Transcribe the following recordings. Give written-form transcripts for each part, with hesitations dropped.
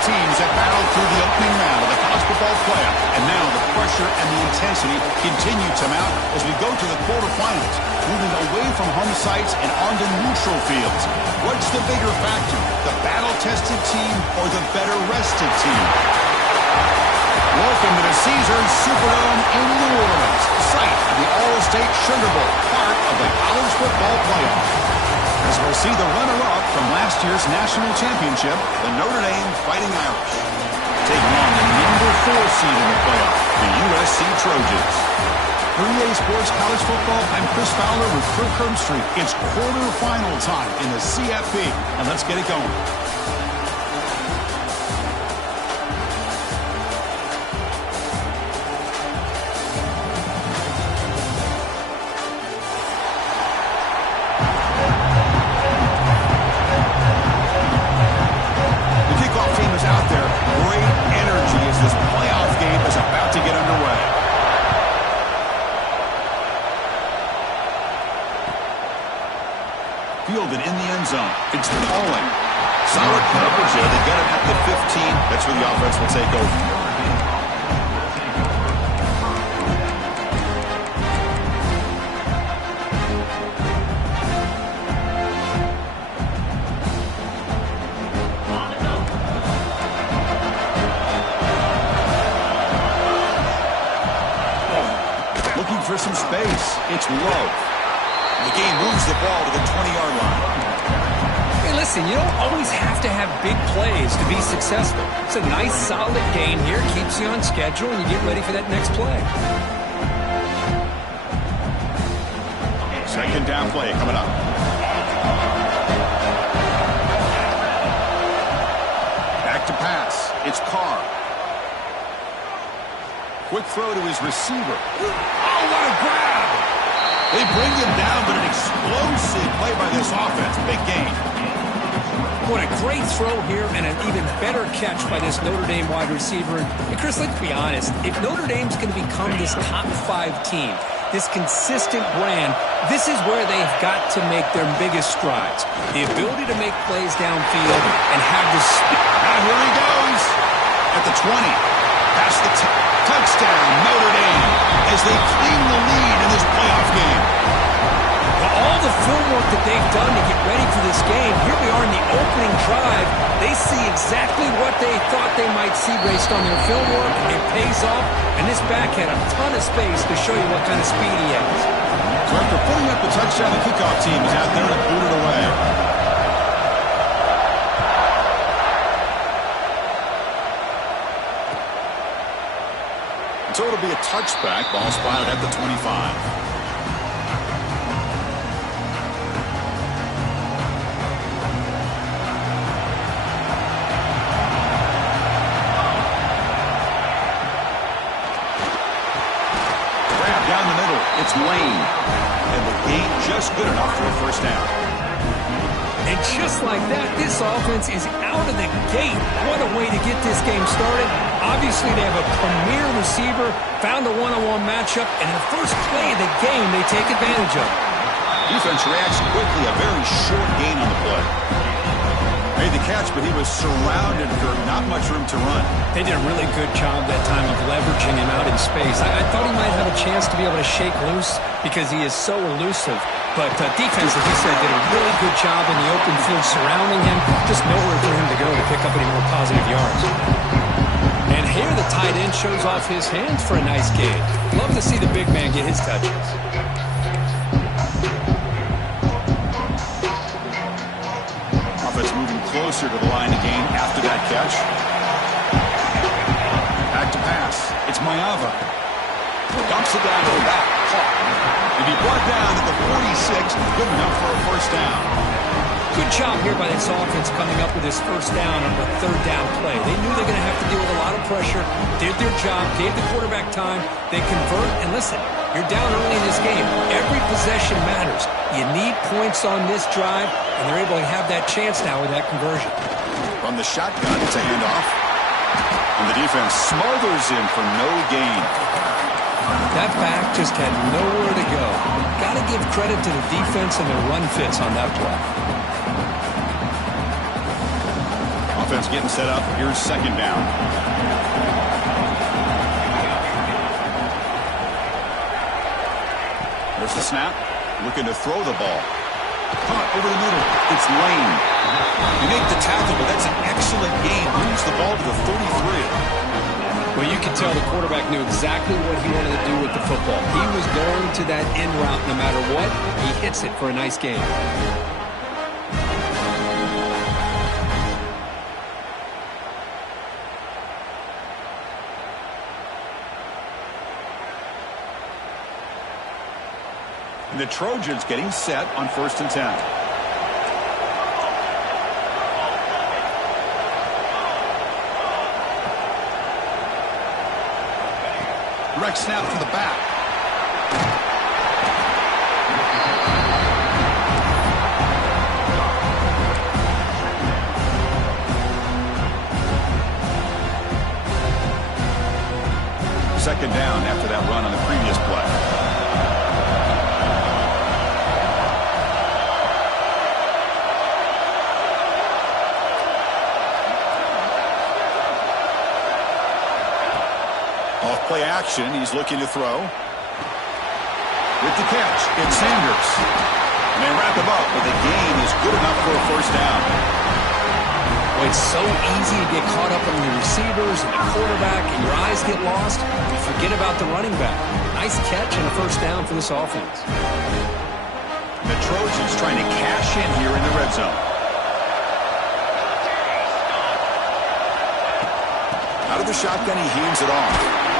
teams have battled through the opening round of the college football playoff, and now the pressure and the intensity continue to mount as we go to the quarterfinals, moving away from home sites and onto neutral fields. What's the bigger factor, the battle-tested team or the better-rested team? Welcome to the Caesars Superdome in New Orleans, site of the All-State Sugar Bowl, part of the college football playoff. As we'll see the runner-up from last year's national championship, the Notre Dame Fighting Irish, taking on the number 4 seed in the playoff, the USC Trojans. For EA Sports College Football, I'm Chris Fowler with Kirk Herbstreit. It's quarterfinal time in the CFP, and let's get it going. Fielded in the end zone. It's Pauling. Solid coverage there. They get him at the 15. That's where the offense will take over. Looking for some space. It's Love. The game moves the ball to the 20-yard line. Hey, listen, you don't always have to have big plays to be successful. It's a nice, solid game here. Keeps you on schedule, and you get ready for that next play. Second down play coming up. Back to pass. It's Carr. Quick throw to his receiver. Oh, what a grab! They bring him down, but an explosive play by this offense. Big gain. What a great throw here and an even better catch by this Notre Dame wide receiver. And Chris, let's be honest. If Notre Dame's going to become this top 5 team, this consistent brand, this is where they've got to make their biggest strides. The ability to make plays downfield and have the speed. Now here he goes at the 20. Past the touchdown, Notre Dame, as they claim the lead in this playoff game. Well, all the film work that they've done to get ready for this game, here we are in the opening drive. They see exactly what they thought they might see based on their film work. It pays off, and this back had a ton of space to show you what kind of speed he has. So after putting up the touchdown, the kickoff team is out there to boot it away. So it'll be a touchback. Ball spotted at the 25. Grab down the middle. It's Lane. And the gain just good enough for a first down. And just like that, this offense is out of the gate. What a way to get this game started. Obviously, they have a premier receiver, found a one-on-one matchup, and in the first play of the game, they take advantage of it. Defense reacts quickly, a very short gain on the play. Made the catch, but he was surrounded for not much room to run. They did a really good job that time of leveraging him out in space. I thought he might have a chance to be able to shake loose because he is so elusive. But defense, as he said, did a really good job in the open field surrounding him. Just nowhere for him to go to pick up any more positive yards. And here the tight end shows off his hands for a nice gain. Love to see the big man get his touches. Offense moving closer to the line of gain after that catch. Back to pass. It's Mayava. Dumps it down to the back. And he brought down at the 46. Good enough for a first down. Good job here by this offense coming up with this first down on the third down play. They knew they were going to have to deal with a lot of pressure, did their job, gave the quarterback time, they convert, and listen, you're down early in this game. Every possession matters. You need points on this drive, and they're able to have that chance now with that conversion. From the shotgun, it's a handoff. And the defense smothers him for no gain. That back just had nowhere to go. Got to give credit to the defense and their run fits on that play. offense getting set up. Here's second down. There's the snap. Looking to throw the ball. Caught over the middle. It's Lane. They make the tackle, but that's an excellent game. Moves the ball to the 33. Well, you can tell the quarterback knew exactly what he wanted to do with the football. He was going to that end route no matter what. He hits it for a nice game. The Trojans getting set on 1st and 10. Direct snap from the back. Second down after that run on the previous play. Play action. He's looking to throw. With the catch, it's Sanders. And they wrap him up, but the gain is good enough for a first down. Well, it's so easy to get caught up on the receivers and the quarterback, and your eyes get lost. You forget about the running back. Nice catch and a first down for this offense. The Trojans trying to cash in here in the red zone. Out of the shotgun, he hands it off.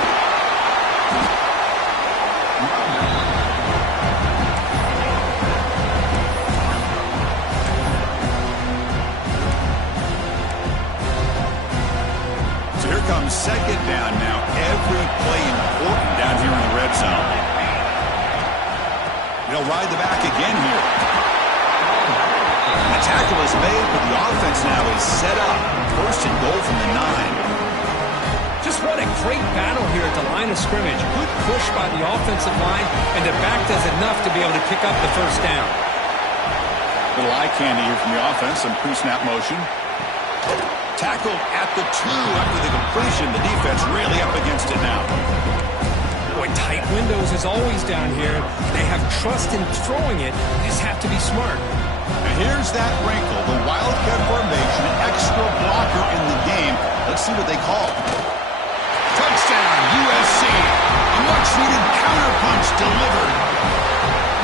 Comes second down now. Every play important down here in the red zone. They'll ride the back again here. The tackle is made, but the offense now is set up. 1st and goal from the 9. Just what a great battle here at the line of scrimmage. Good push by the offensive line, and the back does enough to be able to pick up the first down. Little eye candy here from the offense. Some pre-snap motion. Tackled at the 2 after the completion. The defense really up against it now. Boy, tight windows is always down here. They have trust in throwing it. They just have to be smart. And here's that wrinkle. The Wildcat formation, extra blocker in the game. Let's see what they call. Touchdown, USC. A much-needed counterpunch delivered.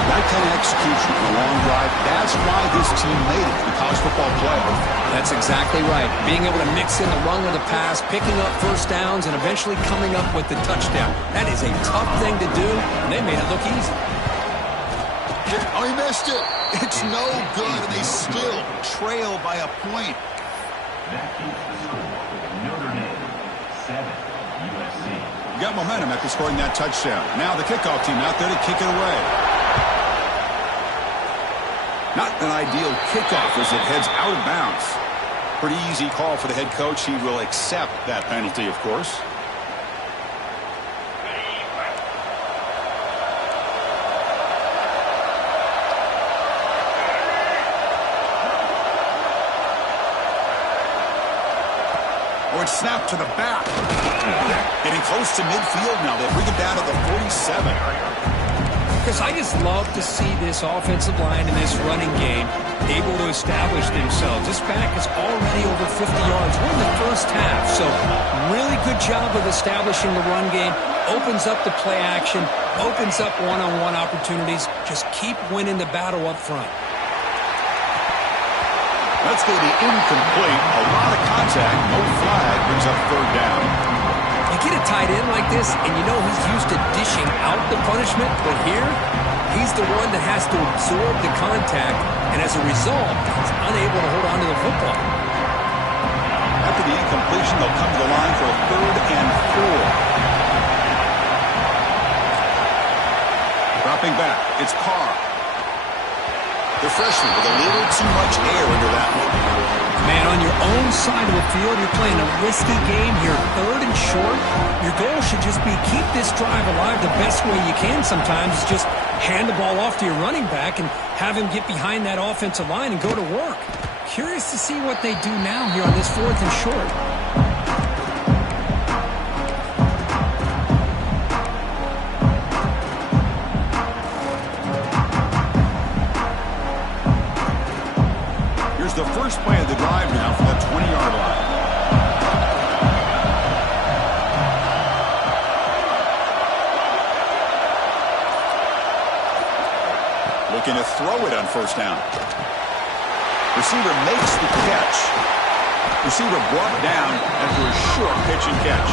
That kind of execution for a long drive, that's why this team made it to the college football playoff. That's exactly right. Being able to mix in the run with the pass, picking up first downs, and eventually coming up with the touchdown. That is a tough thing to do, and they made it look easy. Oh, he missed it. It's no good, and they still trail by a point. That keeps the score with Notre Dame 7, USC. Got momentum after scoring that touchdown. Now the kickoff team out there to kick it away. Not an ideal kickoff as it heads out of bounds. Pretty easy call for the head coach. He will accept that penalty, of course. Oh, it's snapped to the back. Getting close to midfield now. They bring it down to the 47. Because I just love to see this offensive line in this running game able to establish themselves. This back is already over 50 yards. We're in the first half, so really good job of establishing the run game. Opens up the play action, opens up one-on-one opportunities. Just keep winning the battle up front. That's going to be incomplete. A lot of contact. No flag. Brings up third down. You get a tight end like this, and you know he's used to dishing out the punishment, but here, he's the one that has to absorb the contact, and as a result, he's unable to hold on to the football. After the incompletion, they'll come to the line for a 3rd and 4. Dropping back, it's Carr. The freshman with a little too much air into that one. Man, on your own side of the field, you're playing a risky game here, 3rd and short. Your goal should just be keep this drive alive the best way you can sometimes. Is just hand the ball off to your running back and have him get behind that offensive line and go to work. Curious to see what they do now here on this 4th and short. Here's the first play of the drive now from the 20-yard line. Looking to throw it on first down. Receiver makes the catch. Receiver brought down after a short pitch and catch.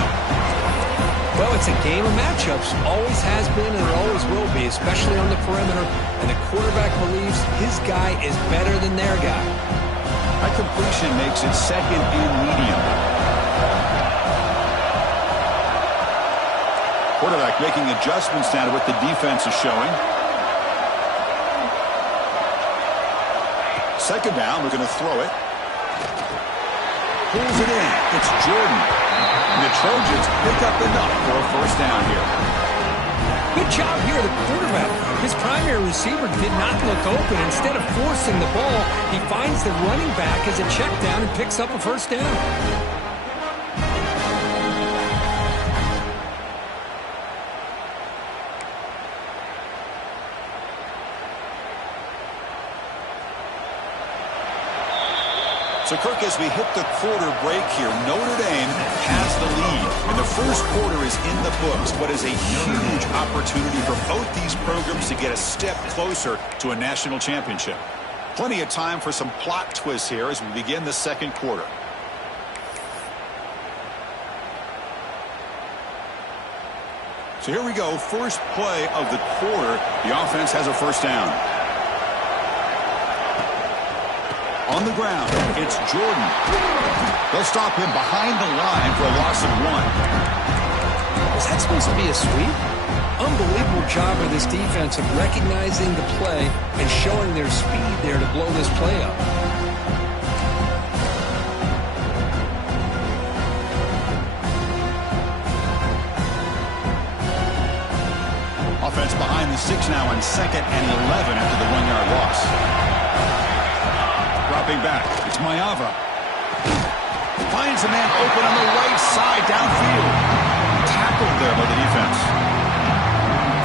Well, it's a game of matchups. Always has been and it always will be, especially on the perimeter. And the quarterback believes his guy is better than their guy. That completion makes it second and medium. Quarterback making adjustments now to what the defense is showing. Second down, we're going to throw it. Pulls it in. It's Jordan. And the Trojans pick up enough for a first down here. Good job here, the quarterback. His primary receiver did not look open. Instead of forcing the ball, he finds the running back as a check down and picks up a first down. So, Kirk, as we hit the quarter break here, Notre Dame has the lead. And the first quarter is in the books, but is a huge opportunity for both these programs to get a step closer to a national championship. Plenty of time for some plot twists here as we begin the second quarter. So here we go, first play of the quarter. The offense has a first down. On the ground, it's Jordan. They'll stop him behind the line for a loss of 1. Was that supposed to be a sweep? Unbelievable job of this defense of recognizing the play and showing their speed there to blow this play up. Offense behind the 6 now on 2nd and 11 after the 1-yard loss. Dropping back, it's Maiava. Finds a man open on the right side downfield. Tackled there by the defense.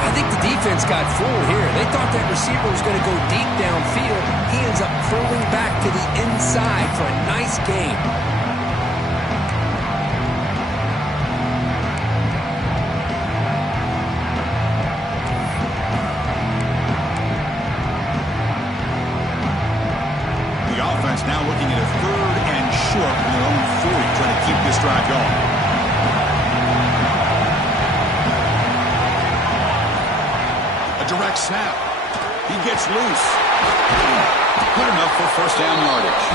I think the defense got fooled here. They thought that receiver was going to go deep downfield. He ends up curling back to the inside for a nice gain. Now looking at a 3rd and short from their own 40, trying to keep this drive going. A direct snap. He gets loose. Good enough for first down yardage.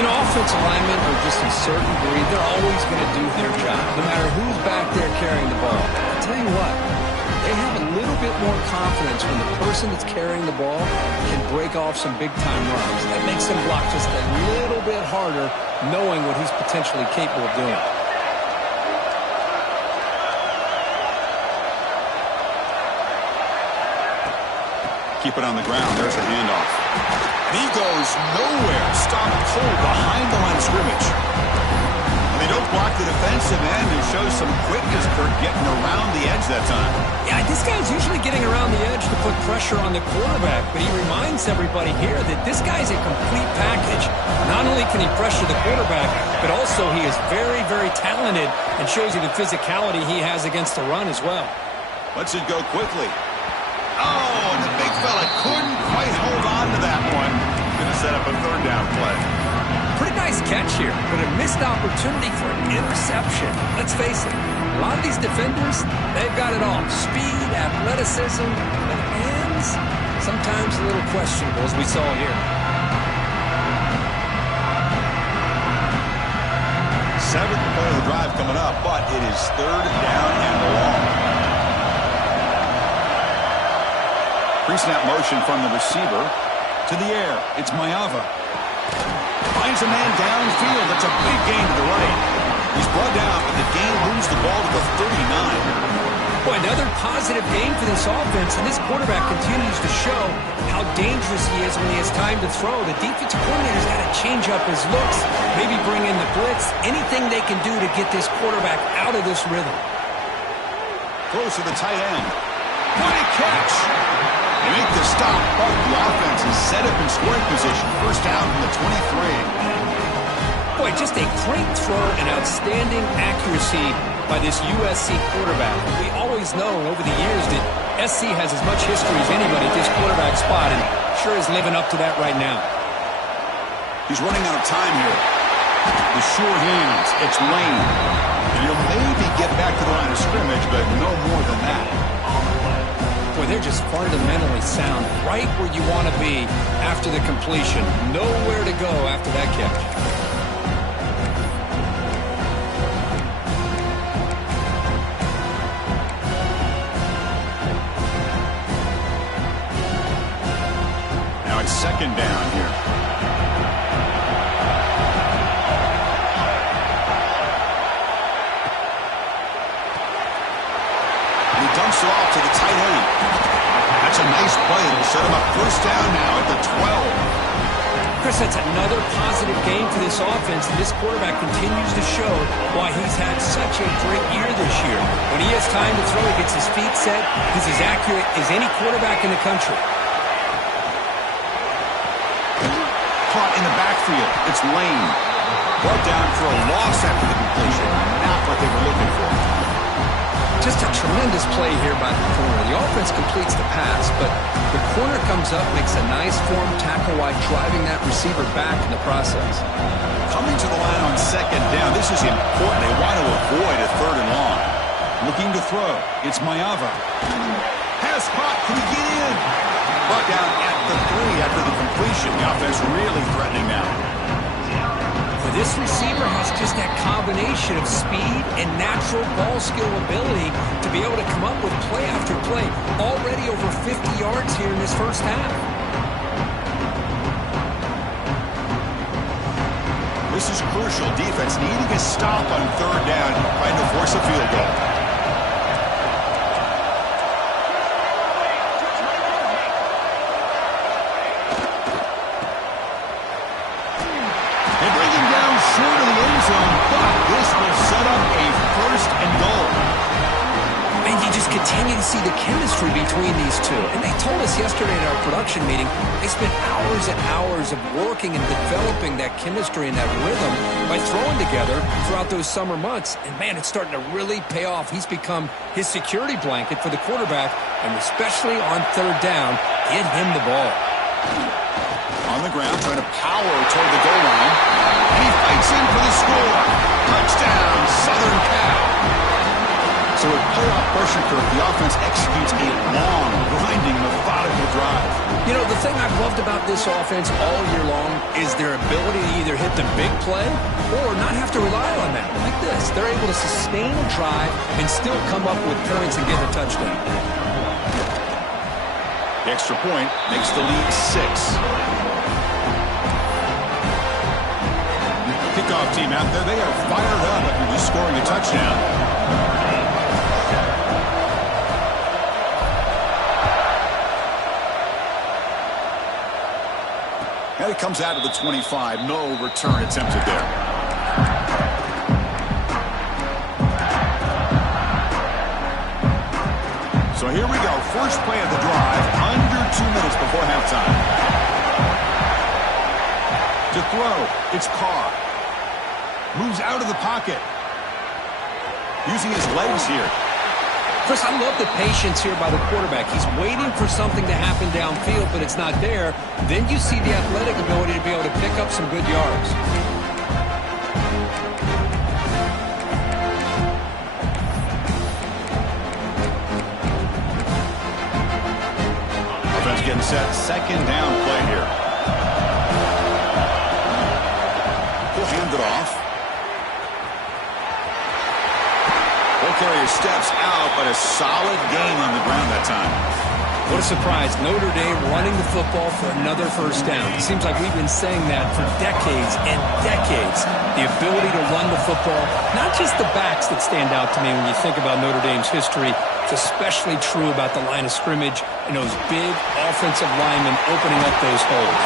You know, offensive linemen are just a certain breed. They're always going to do their job, no matter who's back there carrying the ball. I'll tell you what, they have a little bit more confidence when the person that's carrying the ball can break off some big-time runs. That makes them block just a little bit harder, knowing what he's potentially capable of doing. Keep it on the ground. There's a handoff. And he goes nowhere. Stopped cold behind the line of scrimmage. They don't block the defensive end and show some quickness for getting around the edge that time. Yeah, this guy's usually getting around the edge to put pressure on the quarterback, but he reminds everybody here that this guy's a complete package. Not only can he pressure the quarterback, but also he is very, very talented and shows you the physicality he has against the run as well. Lets it go quickly. Oh, and the big fella couldn't quite hold on to that one. Going to set up a 3rd down play. Pretty nice catch here, but a missed opportunity for an interception. Let's face it, a lot of these defenders, they've got it all. Speed, athleticism, but hands, sometimes a little questionable, as we saw here. 7th play of the drive coming up, but it is 3rd down and long. Pre-snap motion from the receiver to the air. It's Maiava. Finds a man downfield. That's a big gain to the right. He's brought down, but the game moves the ball to the 39. Boy, another positive game for this offense, and this quarterback continues to show how dangerous he is when he has time to throw. The defensive coordinator's got to change up his looks, maybe bring in the blitz, anything they can do to get this quarterback out of this rhythm. Close to the tight end. What a catch! They make the stop, but the offense is set up in scoring position. First down from the 23. Boy, just a great throw and outstanding accuracy by this USC quarterback. We always know over the years that SC has as much history as anybody at this quarterback spot, and sure is living up to that right now. He's running out of time here. The sure hands. It's Lane. And he'll maybe get back to the line of scrimmage, but no more than that. Boy, they're just fundamentally sound, right where you want to be after the completion. Nowhere to go after that catch. Second down here. He dumps it off to the tight end. That's a nice play. It'll set him up first down now at the 12. Chris, that's another positive game for this offense, and this quarterback continues to show why he's had such a great year this year. When he has time to throw, he gets his feet set. He's as accurate as any quarterback in the country. Caught in the backfield. It's Lane. Brought down for a loss after the completion. Not what they were looking for. Just a tremendous play here by the corner. The offense completes the pass, but the corner comes up, makes a nice form tackle while driving that receiver back in the process. Coming to the line on second down. This is important. They want to avoid a third and long. Looking to throw. It's Maiava. Pass caught. Can he get in? Brought down at the 3 after the completion. The offense really threatening now. This receiver has just that combination of speed and natural ball skill ability to be able to come up with play after play. Already over 50 yards here in this first half. This is crucial. Defense needing a stop on third down, trying to force a field goal. Continue to see the chemistry between these two. And they told us yesterday in our production meeting, they spent hours and hours of working and developing that chemistry and that rhythm by throwing together throughout those summer months. And man, it's starting to really pay off. He's become his security blanket for the quarterback, and especially on third down, get him the ball. On the ground, trying to power toward the goal line. He fights in for the score. Touchdown, Southern Cal. So with playoff pressure curve, the offense executes a long, grinding, methodical drive. You know, the thing I've loved about this offense all year long is their ability to either hit the big play or not have to rely on that. Like this, they're able to sustain a drive and still come up with points and get a touchdown. The extra point makes the lead 6. Kickoff team out there, they are fired up after just scoring a touchdown. And it comes out of the 25. No return attempted there. So here we go. First play of the drive. Under 2 minutes before halftime. To throw, it's Carr. Moves out of the pocket. Using his legs here. Chris, I love the patience here by the quarterback. He's waiting for something to happen downfield, but it's not there. Then you see the athletic ability to be able to pick up some good yards. Offense getting set. Second down play here. He'll hand it off. Ball carrier steps out, but a solid gain on the ground that time. What a surprise. Notre Dame running the football for another first down. It seems like we've been saying that for decades and decades. The ability to run the football, not just the backs that stand out to me when you think about Notre Dame's history. It's especially true about the line of scrimmage and those big offensive linemen opening up those holes.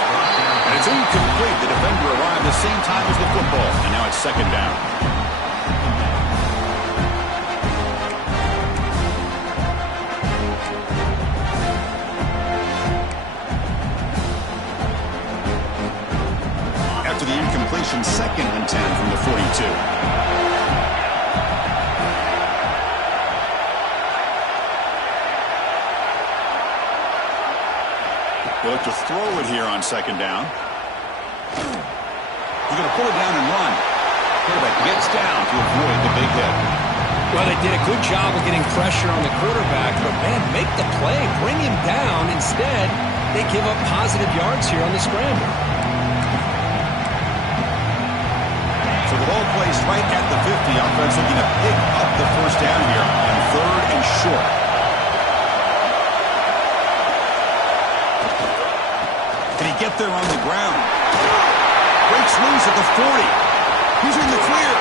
And it's incomplete. The defender arrived the same time as the football, and now it's second down. After the incompletion, 2nd and 10 from the 42. They look to throw it here on 2nd down. He's going to pull it down and run. Quarterback gets down to avoid the big hit. Well, they did a good job of getting pressure on the quarterback, but, man, make the play. Bring him down. Instead, they give up positive yards here on the scramble. So the ball plays right at the 50. Offense looking to pick up the first down here on 3rd and short. Can he get there on the ground? Breaks loose at the 40. He's in the clear.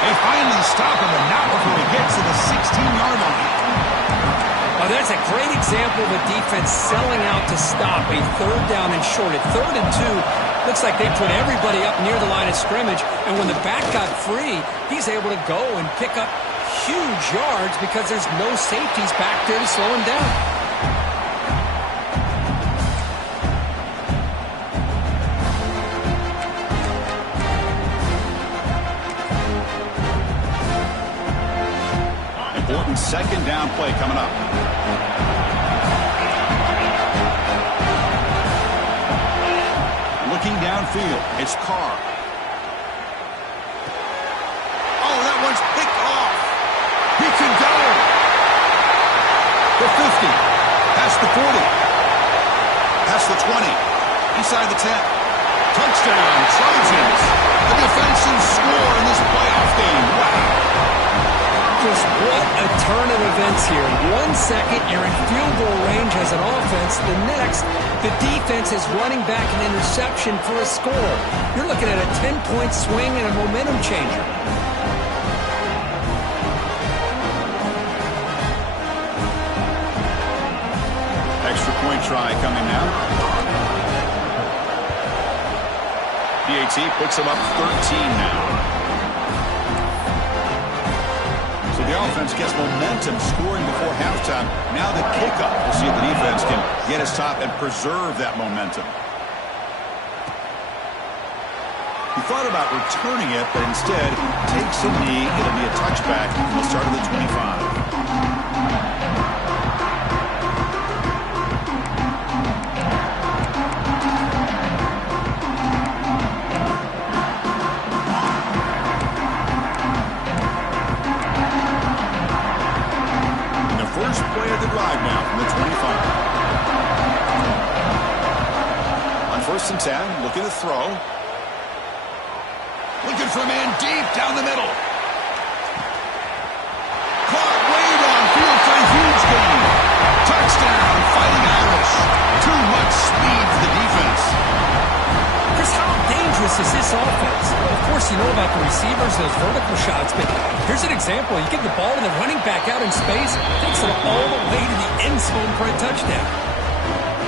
They finally stop him, but not before he gets to the 16-yard line. Oh, that's a great example of a defense selling out to stop a 3rd down and short. At 3rd and 2, looks like they put everybody up near the line of scrimmage, and when the back got free, he's able to go and pick up huge yards because there's no safeties back there to slow him down. Important 2nd down play coming up. Looking downfield, it's Carr. Oh, that one's picked off. He can go. The 50, past the 40, past the 20, inside the 10. Touchdown, Trojans. A defensive score in this playoff game. Wow. Just what a turn of events here. 1 second, you're in field goal range as an offense. The next, the defense is running back an interception for a score. You're looking at a 10-point swing and a momentum changer. Extra point try coming now. PAT puts him up 13 now. The offense gets momentum scoring before halftime. Now the kickoff. We'll see if the defense can get his top and preserve that momentum. He thought about returning it, but instead takes a knee. It'll be a touchback from the start of the 25. First play of the drive now from the 25. On 1st and 10, looking to throw. Looking for a man deep down the middle. Caught way downfield for a huge gain. Touchdown, Fighting Irish. Too much speed for the defense. Chris, how dangerous is this offense? Well, of course, you know about the receivers, those vertical shots, but here's an example. You get the ball to the running back out in space, takes it all the way to the end zone for a touchdown.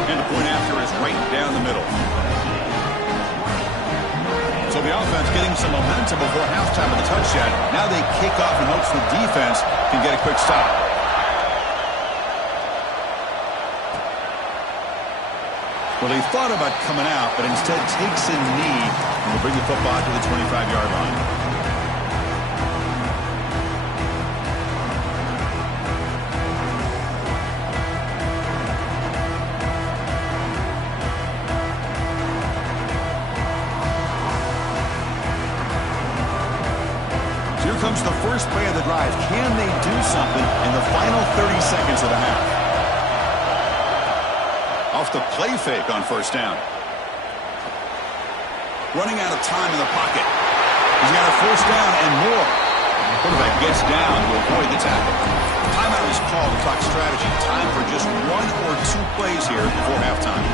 And the point after is right down the middle. So the offense getting some momentum before halftime of the touchdown. Now they kick off in hopes the defense can get a quick stop. Well, he thought about coming out, but instead takes a knee and will bring the football to the 25-yard line. So here comes the first play of the drive. Can they do something in the final 30 seconds of the half? Off the play fake on 1st down. Running out of time in the pocket. He's got a 1st down and more. The quarterback gets down to avoid the tackle. Timeout is called to talk strategy. Time for just 1 or 2 plays here before halftime.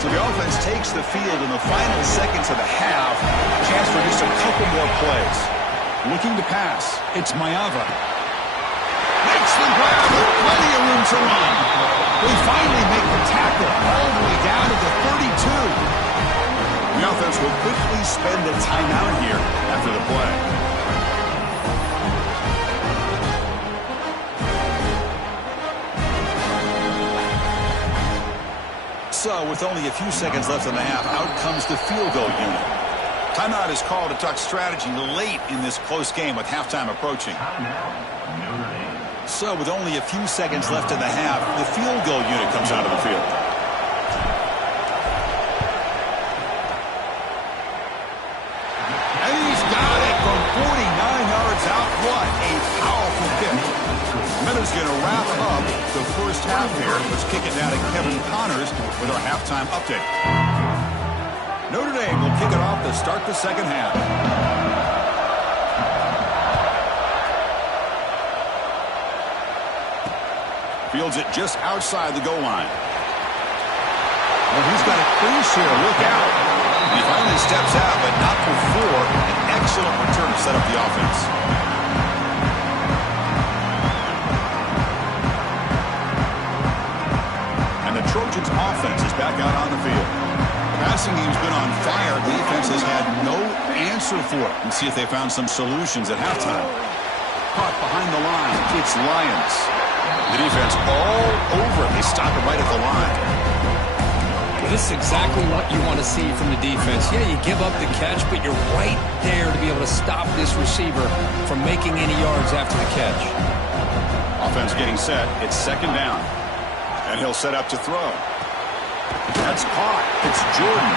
So the offense takes the field in the final seconds of the half. Chance for just a couple more plays. Looking to pass. It's Maiava. Makes the grab with plenty of room to run. They finally make the tackle all the way down to the 32. The offense will quickly spend a timeout here after the play. So, with only a few seconds left in the half, out comes the field goal unit. Timeout is called to talk strategy late in this close game with halftime approaching. So, with only a few seconds left in the half, the field goal unit comes out of the field. And he's got it from 49 yards out. What a powerful kick. Meadows going to wrap up the first half here. Let's kick it down to Kevin Connors with our halftime update. Notre Dame will kick it off to start the second half. Fields it just outside the goal line. Well, he's got a crease here. Look out. He finally steps out, but not before an excellent return to set up the offense. The Trojans offense is back out on the field. The passing game's been on fire. Defense has had no answer for it. Let's see if they found some solutions at halftime. Caught behind the line. It's Lyons. The defense all over it. They stop it right at the line. Well, this is exactly what you want to see from the defense. Yeah, you give up the catch, but you're right there to be able to stop this receiver from making any yards after the catch. Offense getting set. It's second down. And he'll set up to throw. That's caught. It's Jordan.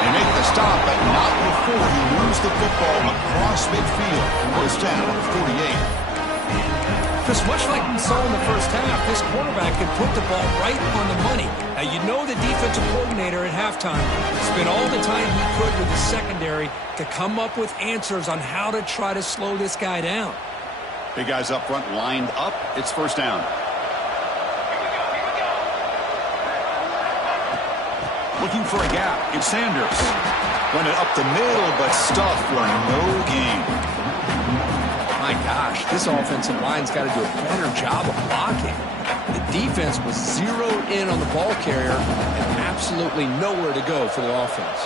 They make the stop, but not before he moves the football across midfield. First down at the 48. Chris, much like we saw in the first half, this quarterback can put the ball right on the money. Now, you know the defensive coordinator at halftime spent all the time he could with the secondary to come up with answers on how to try to slow this guy down. Big guys up front lined up. It's first down. Looking for a gap. It's Sanders. Run it up the middle, but stuffed for no gain. My gosh, this offensive line's got to do a better job of blocking. The defense was zeroed in on the ball carrier and absolutely nowhere to go for the offense.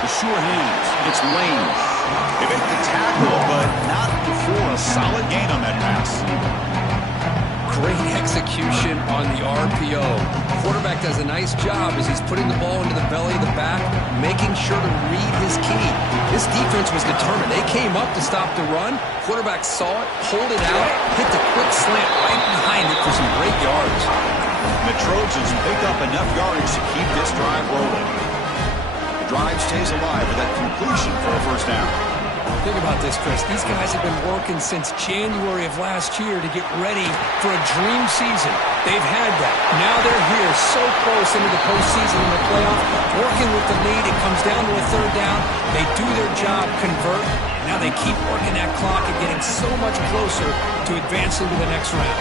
The sure hands. It's Lane. They make the tackle, but not before a solid gain on that pass. Great execution on the RPO. Quarterback does a nice job as he's putting the ball into the belly of the back, making sure to read his key. This defense was determined. They came up to stop the run. Quarterback saw it, pulled it out, hit the quick slant right behind it for some great yards. The Trojans pick up enough yardage to keep this drive rolling. The drive stays alive with that completion for a first down. Think about this, Chris. These guys have been working since January of last year to get ready for a dream season. They've had that. Now they're here so close into the postseason and the playoff, working with the lead. It comes down to a third down. They do their job, convert. Now they keep working that clock and getting so much closer to advancing to the next round.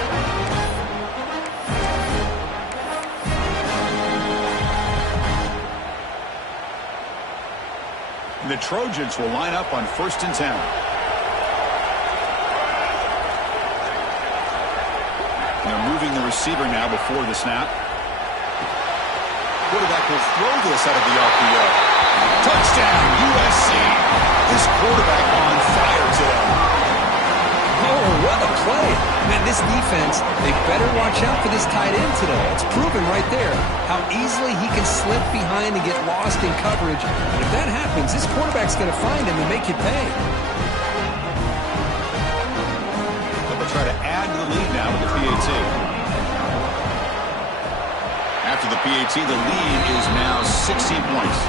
The Trojans will line up on 1st and 10. They're moving the receiver now before the snap. Quarterback will throw this out of the RPO. Touchdown, USC. This quarterback on fire today. Oh, what a play. Man, this defense, they better watch out for this tight end today. It's proven right there how easily he can slip behind and get lost in coverage. And if that happens, this quarterback's going to find him and make you pay. They'll try to add to the lead now with the PAT. After the PAT, the lead is now 16 points.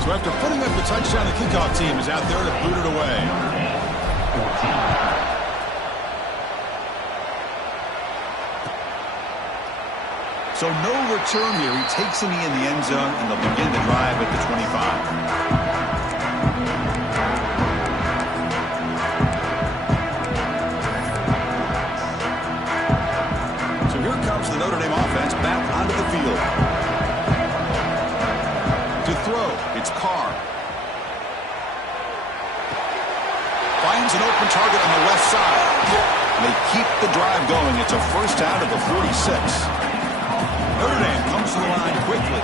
So after putting up the touchdown, the kickoff team is out there to boot it away. So no return here. He takes a knee in the end zone, and they'll begin the drive at the 25. The Notre Dame offense back onto the field. To throw, it's Carr. Finds an open target on the left side. They keep the drive going. It's a first down at the 46. Notre Dame comes to the line quickly.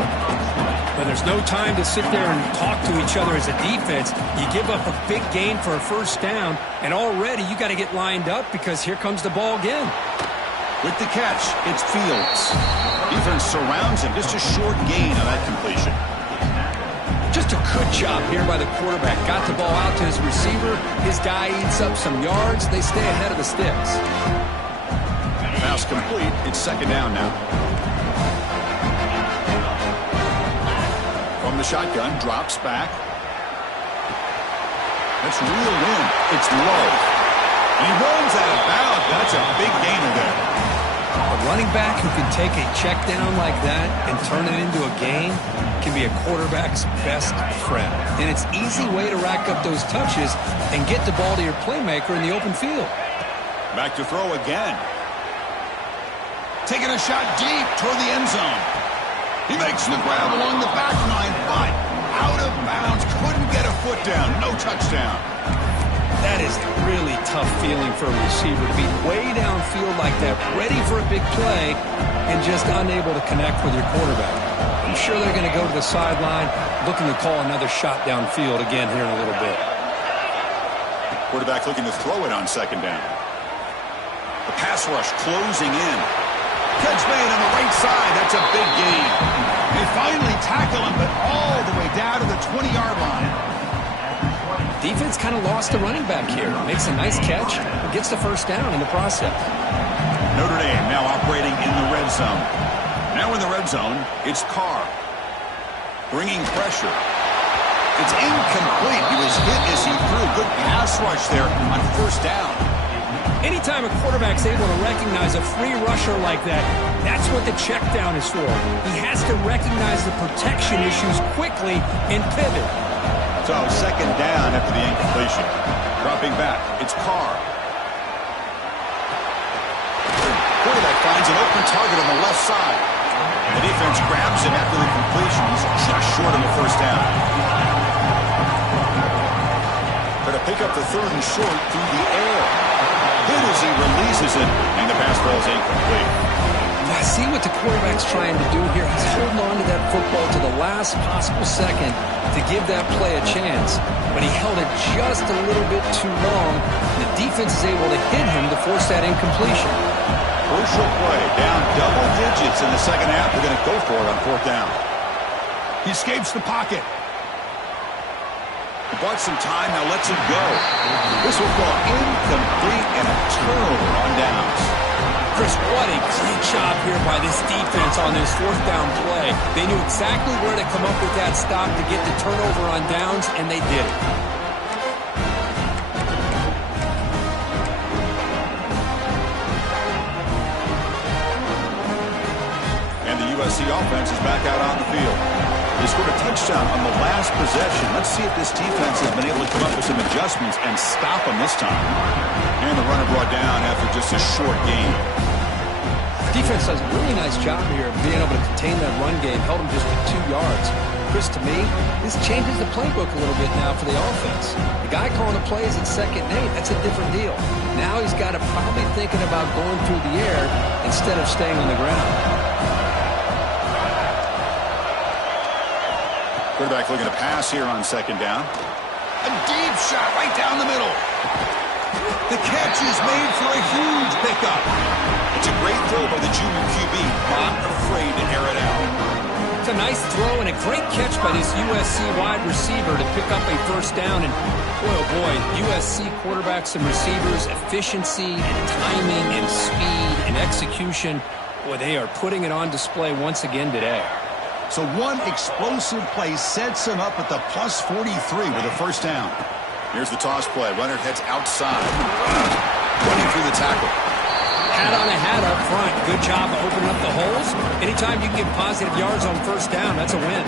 But there's no time to sit there and talk to each other as a defense. You give up a big gain for a first down, and already you got to get lined up because here comes the ball again. With the catch, it's Fields. Defense surrounds him. Just a short gain on that completion. Just a good job here by the quarterback. Got the ball out to his receiver. His guy eats up some yards. They stay ahead of the sticks. Pass complete. It's second down now. From the shotgun, drops back. That's reeled in. It's low. And he runs out of bounds. That's a big gainer there. A running back who can take a check down like that and turn it into a gain can be a quarterback's best friend. And it's an easy way to rack up those touches and get the ball to your playmaker in the open field. Back to throw again. Taking a shot deep toward the end zone. He makes the grab along the back line, but out of bounds. Couldn't get a foot down. No touchdown. That is really tough feeling for a receiver to be way downfield like that, ready for a big play, and just unable to connect with your quarterback. I'm sure they're going to go to the sideline, looking to call another shot downfield again here in a little bit. Quarterback looking to throw it on second down. The pass rush closing in. Catch made on the right side. That's a big gain. They finally tackle him, but all the way down to the 20-yard line. Defense kind of lost the running back here. Makes a nice catch and gets the first down in the process. Notre Dame now operating in the red zone. Now in the red zone, it's Carr. Bringing pressure. It's incomplete. He was hit as he threw. Good pass rush there on first down. Anytime a quarterback's able to recognize a free rusher like that, that's what the check down is for. He has to recognize the protection issues quickly and pivot. So second down after the incompletion. Dropping back, it's Carr. Quarterback finds an open target on the left side. The defense grabs him after the completion. He's just short of a first down. Try to pick up the third and short through the air. Hit as he releases it, and the pass ball is incomplete. I see what the quarterback's trying to do here. He's holding on to that football to the last possible second to give that play a chance. But he held it just a little bit too long. The defense is able to hit him to force that incompletion. Crucial play. Down double digits in the second half. They're going to go for it on fourth down. He escapes the pocket. He bought some time. Now lets it go. This will go incomplete and a turnover on downs. Chris, what a great job here by this defense on this fourth down play. They knew exactly where to come up with that stop to get the turnover on downs, and they did it. And the USC offense is back out on the field. They scored a touchdown on the last possession. Let's see if this defense has been able to come up with some adjustments and stop them this time. And the runner brought down after just a short gain. Defense does a really nice job here of being able to contain that run game. Held him just to 2 yards. Chris, to me, this changes the playbook a little bit now for the offense. The guy calling the plays at 2nd and 8, that's a different deal. Now he's got to probably thinking about going through the air instead of staying on the ground. Quarterback looking to pass here on second down. A deep shot right down the middle. The catch is made for a huge pickup. It's a great throw by the junior QB, not afraid to air it out. It's a nice throw and a great catch by this USC wide receiver to pick up a first down. And boy, oh boy, USC quarterbacks and receivers, efficiency and timing and speed and execution. Boy, they are putting it on display once again today. So one explosive play sets him up at the plus 43 with a first down. Here's the toss play. Runner heads outside. Running through the tackle. Hat on a hat up front. Good job of opening up the holes. Anytime you can get positive yards on first down, that's a win.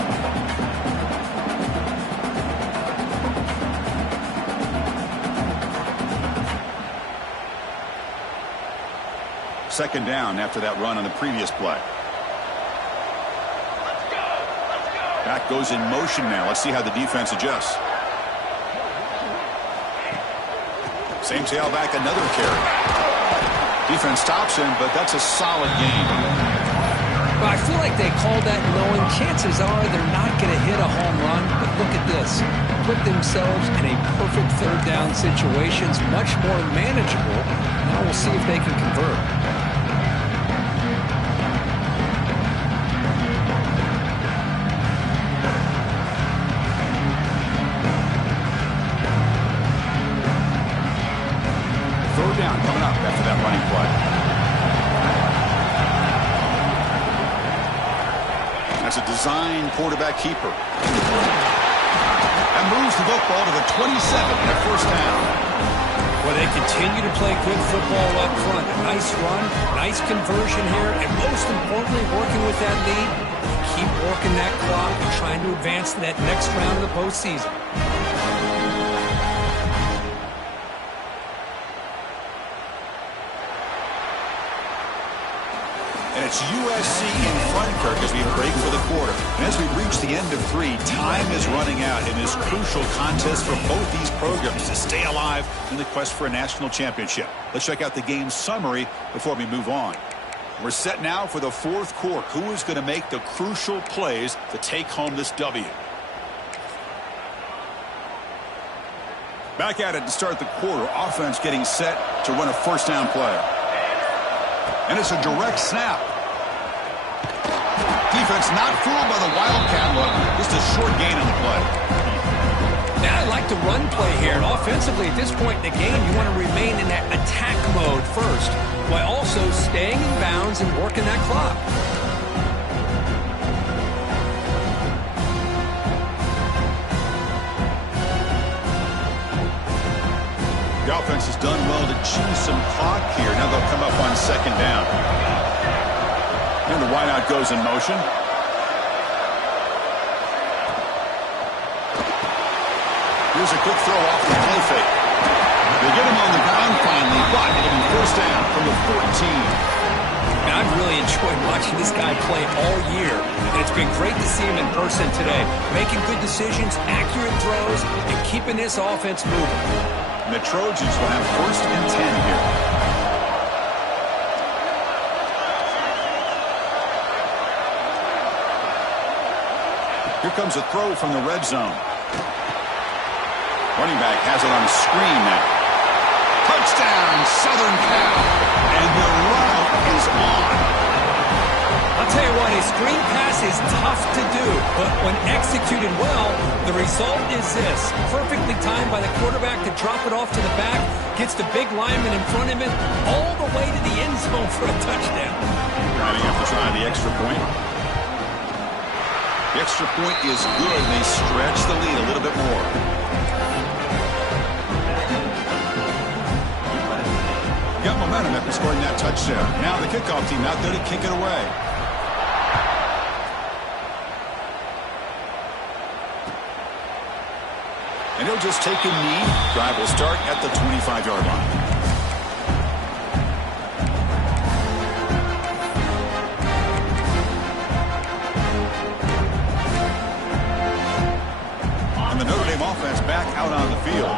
Second down after that run on the previous play. Back goes in motion now. Let's see how the defense adjusts. Same tailback, another carry. Defense stops him, but that's a solid gain. Well, I feel like they called that knowing chances are they're not going to hit a home run. But look at this. Put themselves in a perfect third down situation. It's much more manageable. Now we'll see if they can convert. Coming up after that running play. That's a design quarterback keeper. That moves the football to the 27 at first down. Well, they continue to play good football up front. A nice run, nice conversion here, and most importantly, working with that lead, keep working that clock and trying to advance to that next round of the postseason. And it's USC in front, Kirk, as we break for the quarter. And as we reach the end of 3, time is running out in this crucial contest for both these programs to stay alive in the quest for a national championship. Let's check out the game summary before we move on. We're set now for the fourth quarter. Who is going to make the crucial plays to take home this W? Back at it to start the quarter. Offense getting set to run a first down play. And it's a direct snap. Defense not fooled by the Wildcat look. Just a short gain on the play. Now, I like the run play here. And offensively, at this point in the game, you want to remain in that attack mode first, while also staying in bounds and working that clock. The offense has done well to chew some clock here. Now they'll come up on second down. And the wideout goes in motion. Here's a quick throw off the play fake. They get him on the ground finally, but it'll be first down from the 14. Man, I've really enjoyed watching this guy play all year, and it's been great to see him in person today. Making good decisions, accurate throws, and keeping this offense moving. And the Trojans will have first and 10 here. Here comes a throw from the red zone. Running back has it on a screen now. Touchdown, Southern Cal. And the route is on. I'll tell you what, a screen pass is tough to do, but when executed well, the result is this. Perfectly timed by the quarterback to drop it off to the back, gets the big lineman in front of him, all the way to the end zone for a touchdown. Riding up to try the extra point. The extra point is good, and they stretch the lead a little bit more. Got momentum after scoring that touchdown. Now the kickoff team out there to kick it away. And he'll just take a knee. Drive will start at the 25-yard line. And the Notre Dame offense back out on the field.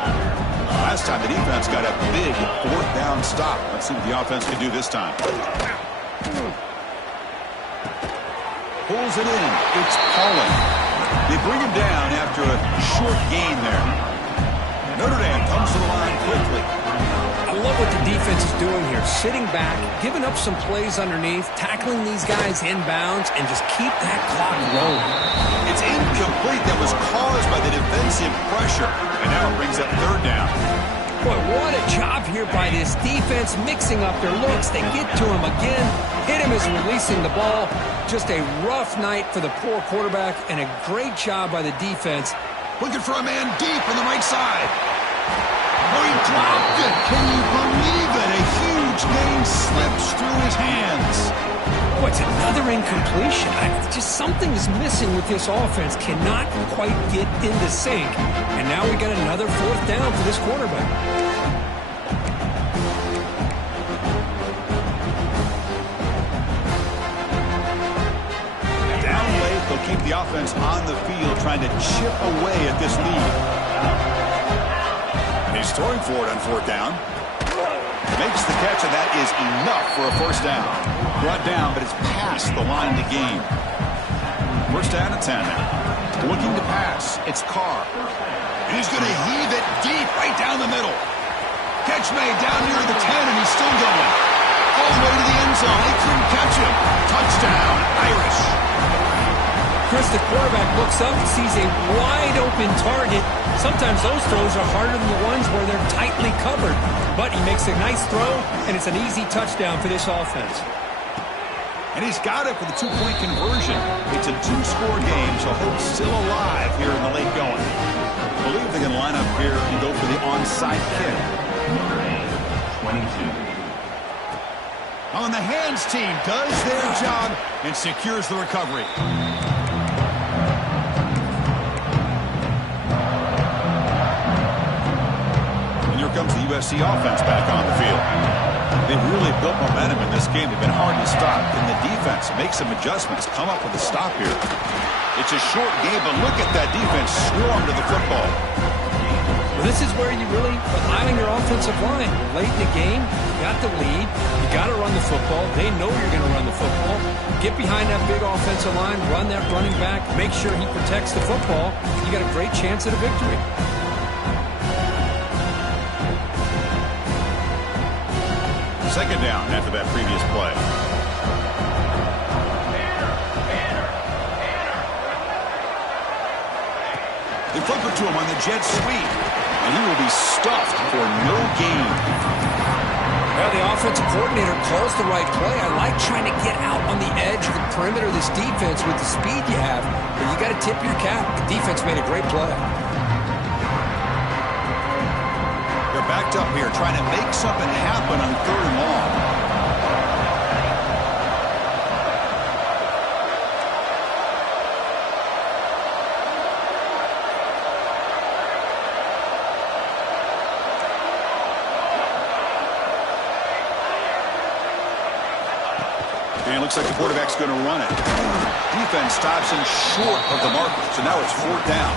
Last time the defense got a big fourth down stop. Let's see what the offense can do this time. Pulls it in. It's Paulin. They bring him down after a short gain there. Notre Dame comes to the line quickly. I love what the defense is doing here. Sitting back, giving up some plays underneath, tackling these guys inbounds, and just keep that clock rolling. It's incomplete. That was caused by the defensive pressure. And now it brings up third down. Boy, what a job here by this defense, mixing up their looks. They get to him again, hit him as releasing the ball. Just a rough night for the poor quarterback, and a great job by the defense. Looking for a man deep on the right side. Oh, he dropped it. Can you believe it? A huge Each game slips through his hands. Oh, it's another incompletion. Just something is missing with this offense. Cannot quite get into sync. And now we got another 4th down for this quarterback. Down late, they'll keep the offense on the field, trying to chip away at this lead. And he's throwing for it on 4th down. Makes the catch, and that is enough for a 1st down. Brought down, but it's past the line to gain. 1st down and 10 now. Looking to pass. It's Carr. And he's going to heave it deep right down the middle. Catch made down near the 10, and he's still going. All the way to the end zone. They couldn't catch him. Touchdown, Irish. Chris, the quarterback looks up and sees a wide-open target. Sometimes those throws are harder than the ones where they're tightly covered. But he makes a nice throw, and it's an easy touchdown for this offense. And he's got it for the 2-point conversion. It's a 2-score game, so hope's still alive here in the late going. I believe they're going to line up here and go for the onside kick. Notre Dame, 22. On the hands team does their job and secures the recovery. Comes the USC offense back on the field. They've really built momentum in this game. They've been hard to stop. Can the defense make some adjustments, come up with a stop here? It's a short game, but look at that defense swarm to the football. Well, this is where you really rely on your offensive line. Late in the game, you got the lead. You got to run the football. They know you're going to run the football. Get behind that big offensive line, run that running back, make sure he protects the football. You got a great chance at a victory. 2nd down after that previous play. They flip it to him on the jet sweep, and he will be stuffed for no gain. Well, the offensive coordinator calls the right play. I like trying to get out on the edge of the perimeter of this defense with the speed you have, but you got to tip your cap. The defense made a great play. Backed up here, trying to make something happen on 3rd and long. And it looks like the quarterback's going to run it. Defense stops him short of the marker, so now it's 4th down.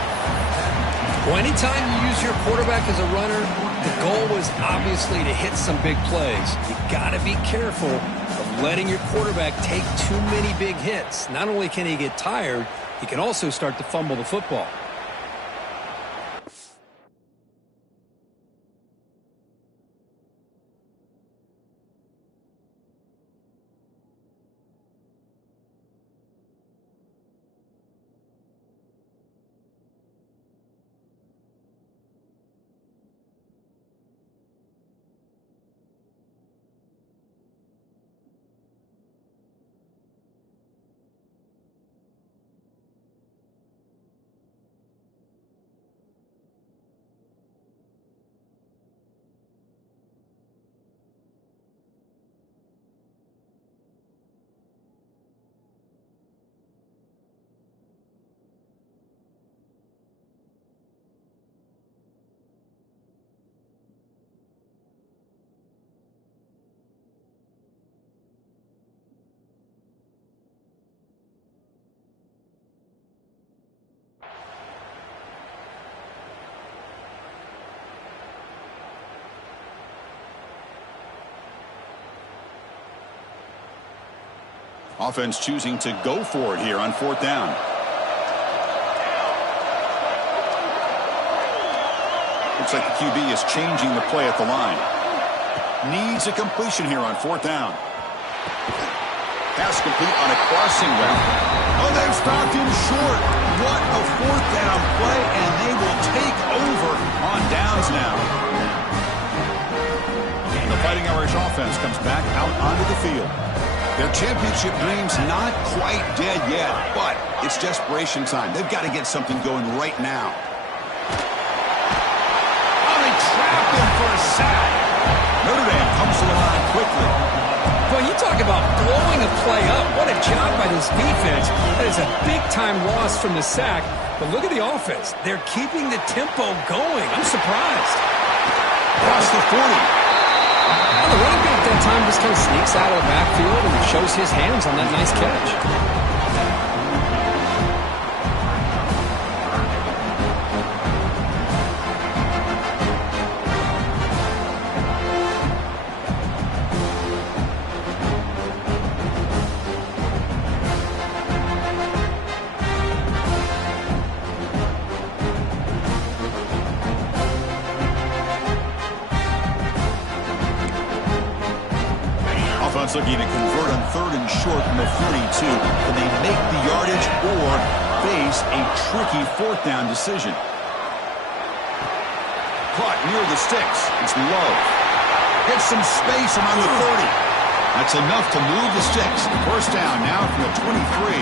Well, anytime you use your quarterback as a runner, the goal was obviously to hit some big plays. You got to be careful of letting your quarterback take too many big hits. Not only can he get tired, he can also start to fumble the football. Offense choosing to go for it here on 4th down. Looks like the QB is changing the play at the line. Needs a completion here on 4th down. Pass complete on a crossing route. Oh, they've stopped him short. What a 4th down play, and they will take over on downs now. And the Fighting Irish offense comes back out onto the field. Their championship dreams not quite dead yet, but it's desperation time. They've got to get something going right now. Oh, they trapped him for a sack. Notre Dame comes to the line quick. quickly. Well, you talk about blowing a play up. What a job by this defense. That is a big-time loss from the sack. But look at the offense. They're keeping the tempo going. I'm surprised. Across the 40. Well, the running back that time just kind of sneaks out of the backfield and shows his hands on that nice catch. Looking to convert on 3rd and short from the 42. Can they make the yardage or face a tricky 4th down decision? Caught near the sticks. It's low. Gets some space around the 30. That's enough to move the sticks. 1st down now from the 23.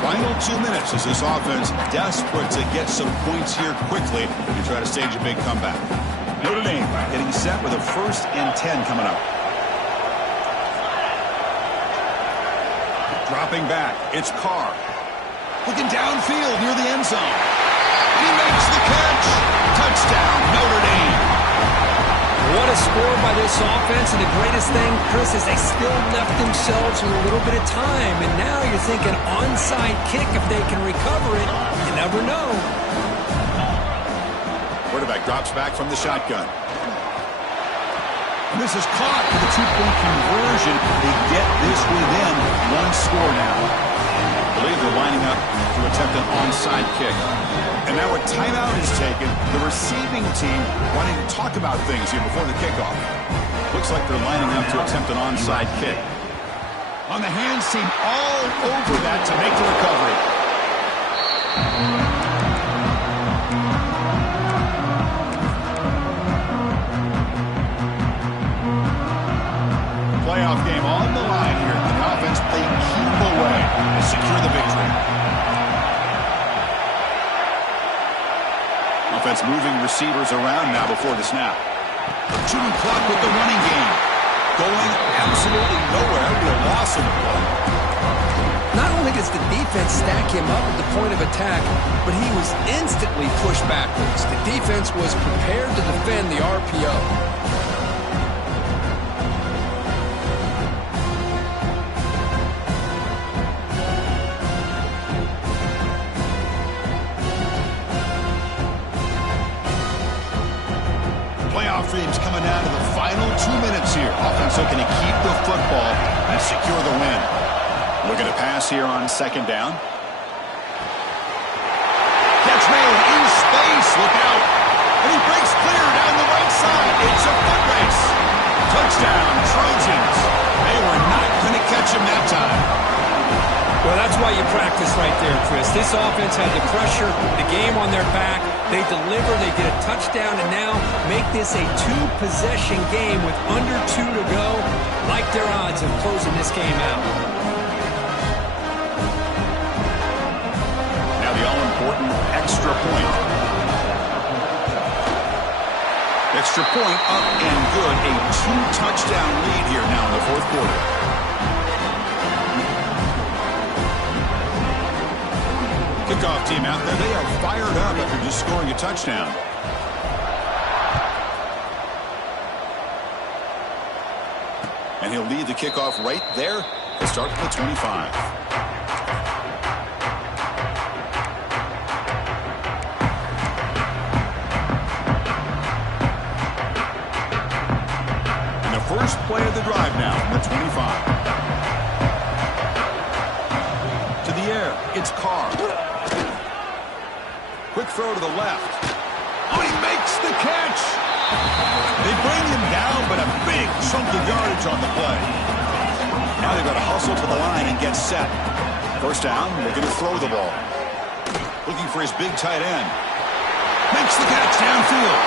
Final 2 minutes as this offense desperate to get some points here quickly and try to stage a big comeback. Notre Dame getting set with a 1st and 10 coming up. Dropping back, it's Carr. Looking downfield near the end zone. He makes the catch. Touchdown, Notre Dame. What a score by this offense, and the greatest thing, Chris, is they still left themselves with a little bit of time, and now you're thinking onside kick if they can recover it. You never know. Quarterback drops back from the shotgun. And this is caught for the 2-point conversion. They get this within 1 score now. I believe they're lining up to attempt an onside kick. And now a timeout is taken. The receiving team wanting to talk about things here before the kickoff. Looks like they're lining up to attempt an onside kick. On the hands team all over that to make the recovery. Playoff game on the line here. The offense they keep away to secure the victory. Offense moving receivers around now before the snap. Shooting clock with the running game. Going absolutely nowhere. It'll be a loss in the play. Not only does the defense stack him up at the point of attack, but he was instantly pushed backwards. The defense was prepared to defend the RPO. Dreams coming down to the final 2 minutes here. Offense looking to keep the football and secure the win. Looking to pass here on 2nd down. Catch made in space. Look out. And he breaks clear down the right side. It's a foot race. Touchdown, Trojans. They were not going to catch him that time. Well, that's why you practice right there, Chris. This offense had the pressure, the game on their back. They deliver, they get a touchdown, and now make this a 2-possession game with under 2 to go. Like their odds of closing this game out. Now the all-important extra point. Extra point up and good. A 2-touchdown lead here now in the 4th quarter. Kickoff team out there. They are fired up after just scoring a touchdown. And he'll lead the kickoff right there to start from the 25. And the first play of the drive now from the 25. To the air, it's Carr. Quick throw to the left. Oh, he makes the catch. They bring him down, but a big chunk of yardage on the play. Now they've got to hustle to the line and get set. 1st down, looking to throw the ball. Looking for his big tight end. Makes the catch downfield.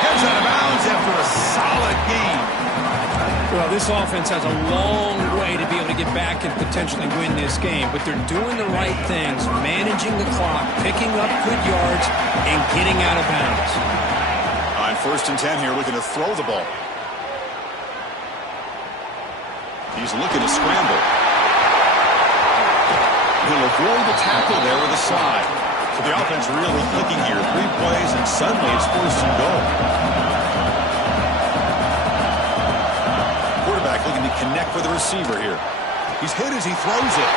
Heads out of bounds after a solid game. Well, this offense has a long way to be able to get back and potentially win this game, but they're doing the right things, managing the clock, picking up good yards, and getting out of bounds. On 1st and 10 here, looking to throw the ball. He's looking to scramble. He'll avoid the tackle there with a slide. So the offense really clicking here. 3 plays, and suddenly it's 1st and goal. Quarterback looking to connect with the receiver here. He's hit as he throws it.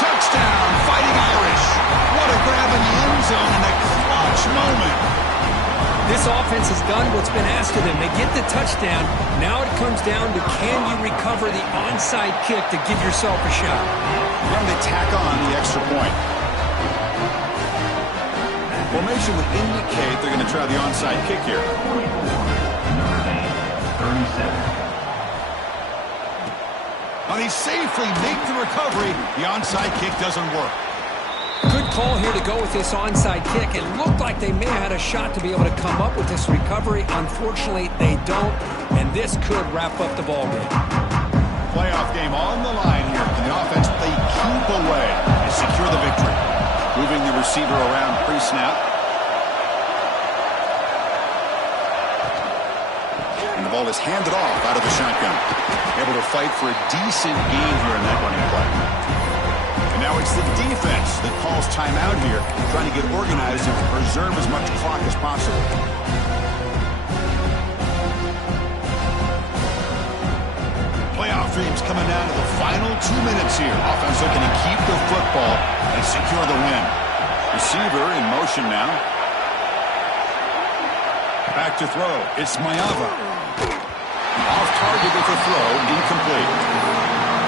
Touchdown, Fighting Irish. What a grab in the end zone in a clutch moment. This offense has done what's been asked of them. They get the touchdown. Now it comes down to, can you recover the onside kick to give yourself a shot? And they tack on the extra point. Formation would indicate they're going to try the onside kick here. 37. And he safely makes the recovery. The onside kick doesn't work. Good call here to go with this onside kick. It looked like they may have had a shot to be able to come up with this recovery. Unfortunately, they don't, and this could wrap up the ballgame. Playoff game on the line here. Can the offense play keep away and secure the victory? Moving the receiver around pre-snap. And the ball is handed off out of the shotgun. Able to fight for a decent gain here in that running play. And now it's the defense that calls timeout here, trying to get organized and preserve as much clock as possible. Playoff dreams coming down to the final 2 minutes here. Offense looking to keep the football and secure the win. Receiver in motion now. Back to throw. It's Mayava. Off target with the throw, incomplete.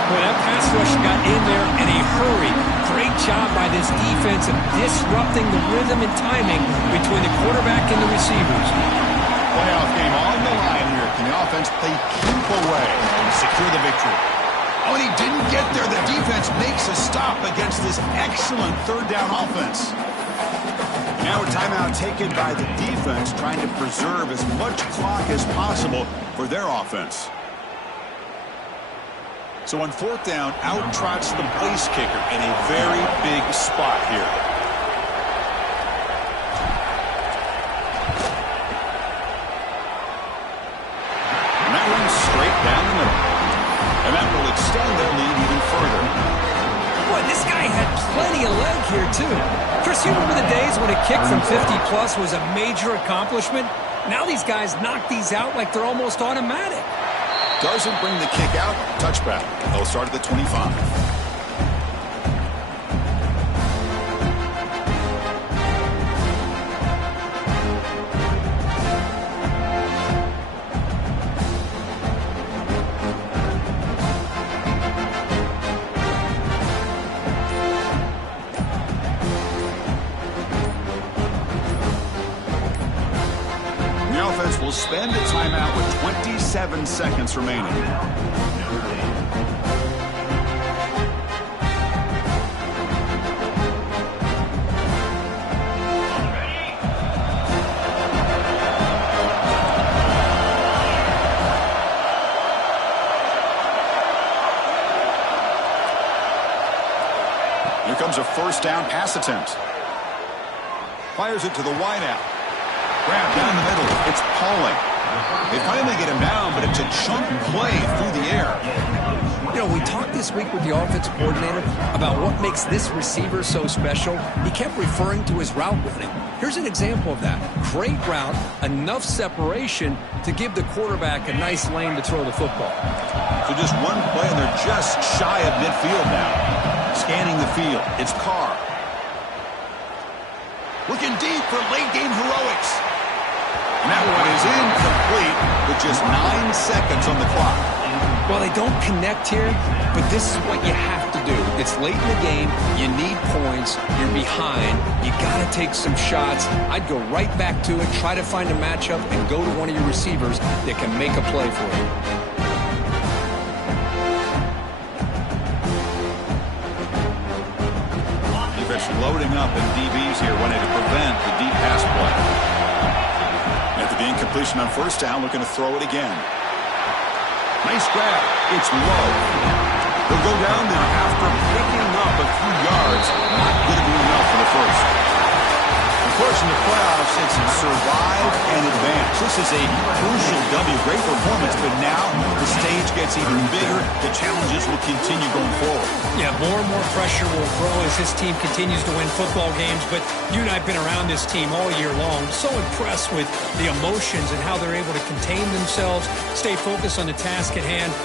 Well, that pass rush got in there in a hurry. Great job by this defense of disrupting the rhythm and timing between the quarterback and the receivers. Playoff game on the line here. Can the offense play keep away and secure the victory? Oh, and he didn't get there. The defense makes a stop against this excellent 3rd down offense. Now a timeout taken by the defense, trying to preserve as much clock as possible for their offense. So on 4th down, out trots the place kicker in a very big spot here. And that runs straight down the middle. And that will extend their lead even further. Boy, this guy had plenty of leg here, too. Chris, you remember the days when a kick from 50-plus was a major accomplishment? Now these guys knock these out like they're almost automatic. Doesn't bring the kick out. Touchback. They'll start at the 25. Will spend a timeout with 27 seconds remaining. Here comes a 1st down pass attempt. Fires it to the wideout. Grab down the middle. It's Pauling. They finally get him down, but it's a chunk play through the air. You know, we talked this week with the offensive coordinator about what makes this receiver so special. He kept referring to his route running. Here's an example of that. Great route, enough separation to give the quarterback a nice lane to throw the football. So just one play, and they're just shy of midfield now. Scanning the field. It's Carr. Looking deep for late-game heroics. And that one is incomplete with just 9 seconds on the clock. Well, they don't connect here, but this is what you have to do. It's late in the game. You need points. You're behind. You got to take some shots. I'd go right back to it, try to find a matchup, and go to one of your receivers that can make a play for you. Defense loading up, and DBs here wanting to prevent the deep pass play. After the incompletion on 1st down, looking to throw it again. Nice grab. It's low. They'll go down there after picking up a few yards. Not going to be enough for the 1st. Of course, in the playoffs, it's survive and advance. this is a crucial W. Great performance, but now the stage gets even bigger. The challenges will continue going forward. Yeah, more and more pressure will grow as this team continues to win football games, but you and I have been around this team all year long. So impressed with the emotions and how they're able to contain themselves, stay focused on the task at hand.